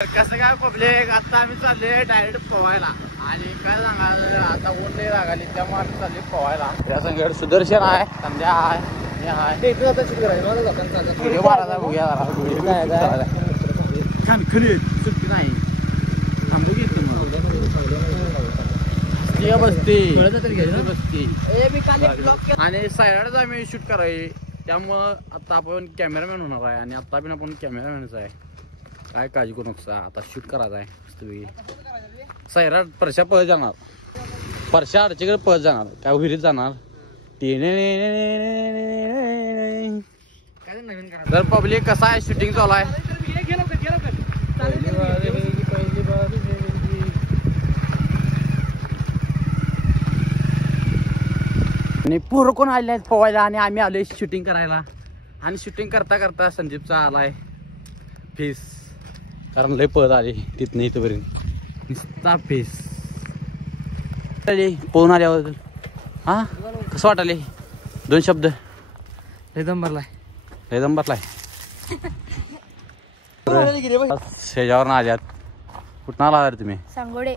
कसं काय पब्लिक, आता आम्ही चालले डायरेक्ट पोहायला आणि काय सांगाल आता ऊन नाही लागाली त्यामुळे आम्ही चालले पोहायला. त्या संगड सुदर्शन आहे, संध्या आहे, व्हिडिओ मारायचा बघूया सुट्टी नाही थांबू घेतो बसते आणि सायडाच आम्ही शूट करायची त्यामुळं आता आपण कॅमेरामॅन होणार आहे आणि आता पण आपण कॅमेरामॅनच आहे. काय काळजी करू नका, आता शूट करायचं आहे मस्तपैकी. सैराट परशा पळत जाणार, परशा आडचीकडे पळत जाणार, काय विहिरीत जाणार. तर पब्लिक कसा आहे शूटिंग चालू आहे. आणि पोरं कोण आले आहेत पोहायला आणि आम्ही आलोय शूटिंग करायला. आणि शूटिंग करता करता संदीपचा आलाय फेस, कारण लय पळत आली तिथनं इथपर्यंत नुसता फेस. पोहून आल्यावर हा कसं वाटाले, दोन शब्द. एकदम भरलाय शेजावर आल्यात. कुठं आला तुम्ही? सांगोडे.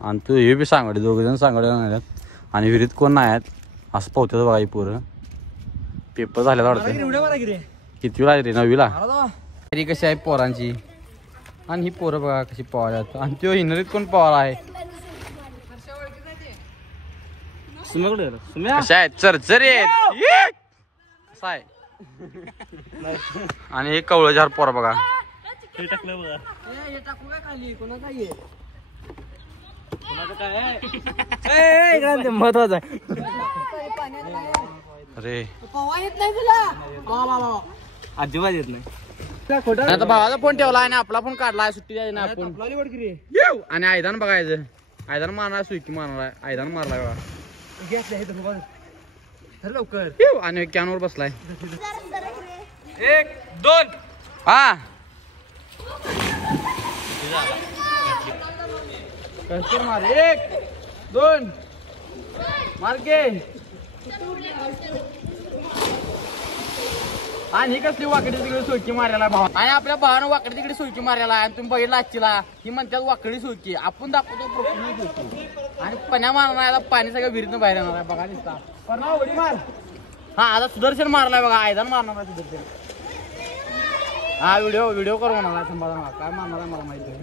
आणि तू हे बी सांगोडे, दोघ जण सांगोडे आल्यात आणि विहिरीत कोण नाही आहेत असं पावत्यात बघा. ही पोरं पेपर झाल्यात वाटतं. किती वेळा रे? 9वीला. तरी कशी आहे पोरांची आणि ही पोरं बघा कशी पोहायलात. आणि तो हिनरीत कोण पोहायला आहे, कशा आहेत चरचरी आहेत कसा आहे. आणि हे कवळझार पोरा बघा. महत्वाचं आहे. अरे अजिबात येत नाही. आता भावाचा फोन ठेवला आणि आपला फोन काढला सुट्टी द्यायची ना आपण. आणि आयदान बघायचं, आयदान मारणार सुईकी मारणार आहे. आयदान मारलाय बघा लवकर. आणि कॅनवर बसलाय. 1 2 हा मार. 1 2 मार के. आणि ही कसली वाकडी तिकडे सुळकी मारायला भावा. आणि आपल्या भावानं वाकडी तिकडे सुळकी मारायला. आणि तुम्ही बघितला आजचीला ही म्हणतात वाकडी सुळकी, आपण दाखवतो प्रोफेशनल सुळकी. आणि पण्या मारणार पाणी सगळं विहिरीतून बाहेर येणार आहे बघा दिसता. पण उडी मार. हा आता सुदर्शन मारलाय बघा, आयदान मारणार आहे सुदर्शन. हा व्हिडिओ करू म्हणा संभाळा काय मारणार आहे मला माहिती आहे.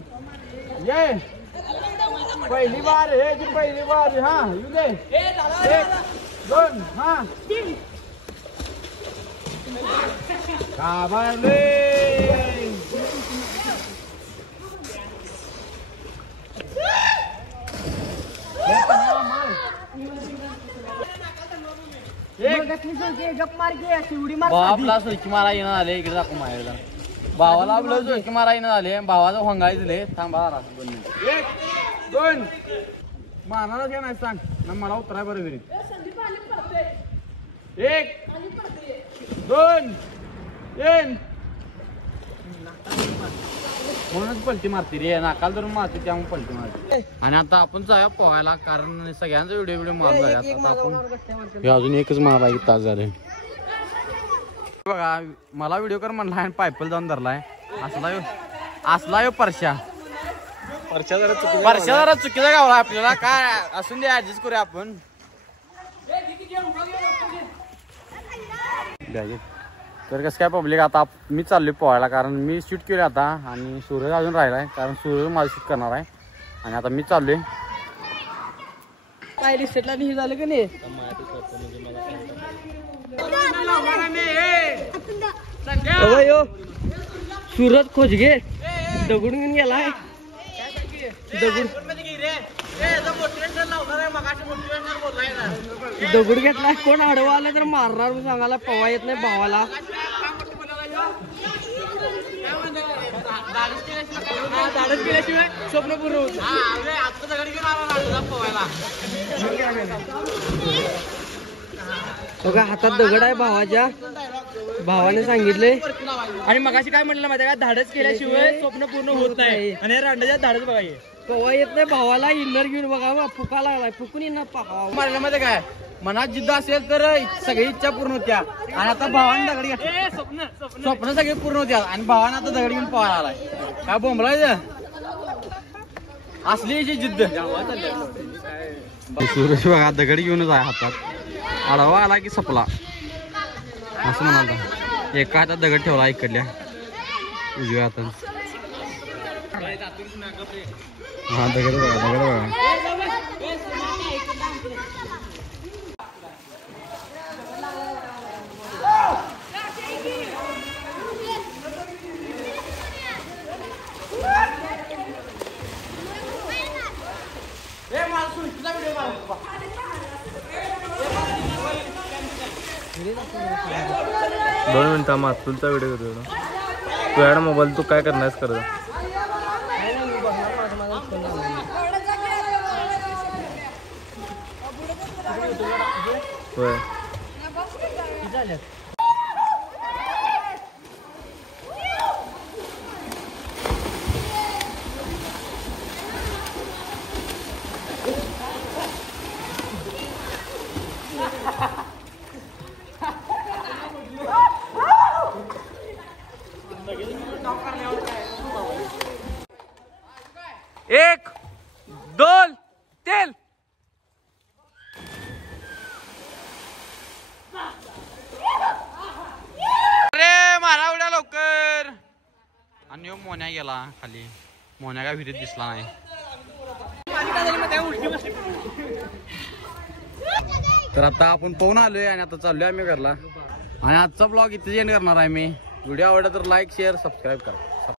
ये पहिली बार हे जी पहिली बार. हा येऊ दे. 1 2 हा काबारले. भावाला सुळकी मारा येणं आले इकडे दाखव माहेरला. भावाला आपलं सुळकी मारा येणं आले. भावाचं होंगाई दिले. थांबा 1 2 मारणारच का नाही सांग ना मला उतराय बरं विहिरीत. 1 2 3 म्हणूनच पलटी मारते रे, नाकाल धरून मारते त्यामुळे पलटी मारते. आणि आता आपण जाऊया पोहायला कारण सगळ्यांचा व्हिडिओ मारला. आता आपण हे अजून एकच मारला की तास झाले बघा. मला व्हिडिओ कर म्हणला आणि पायपल जाऊन धरलाय. असला यो परशा जरा चुकीचा गावला आपल्याला. काय असून दे ऍडजस्ट करूया आपण. तर कसं काय पब्लिक, आता मी चाललोय पोहायला कारण मी शूट केलं आता आणि सूरज अजून राहिलाय कारण सूरज माझं शूट करणार आहे. आणि आता मी चाललोय काय रिसेटला नाही झालं का नाही. सूरज खोजगे दगड घेऊन गेलाय. दगड घेतलाय. कोण आडवा आला तर मारणार सांगायला. पवा येत नाही भावाला. धाडस केल्याशिवाय स्वप्न पूर्ण होत. बघा हातात दगड आहे भावाच्या. भावाने सांगितले आणि मगाशी काय म्हटलं माहिती का, धाडस केल्याशिवाय स्वप्न पूर्ण होत नाही. आणि रांडाच्या धाडस बघा. पवा येत नाही भावाला. इनर घेऊन बघा फुका लागलाय. फुकून येणार मारलं मध्ये काय मनात जिद्द असेल तर सगळी इच्छा पूर्ण होत्या. आणि आता भावाने दगडी घातली, स्वप्न सगळी पूर्ण होत्या आणि भावाने आता दगडी घेऊन पळायला आलाय. काय बोंबलायचं असली याची जिद्द. सूरज बघा दगडी घेऊनच आहे हातात. आडवा आला की सपला असं म्हणाल. एका हातात दगड ठेवला इकडल्या उजव्या हातात. हा दगड बघा दगड बघा. दोन मिनिटं मातुलचा व्हिडिओ करतो. तुझ्याकडे मोबाईल तू काय करणारस कर. होय एक दोन तीन. अरे मारा उड्या लवकर. आणि मोन्या गेला खाली. मोन्या काय विहिरीत दिसला नाही. तर आता आपण पाहून आलोय आणि आता चाललोय आम्ही घरला. आणि आजचा ब्लॉग इथे एंड करणार आहे मी. व्हिडिओ आवडला तर लाईक शेअर सबस्क्राईब करा.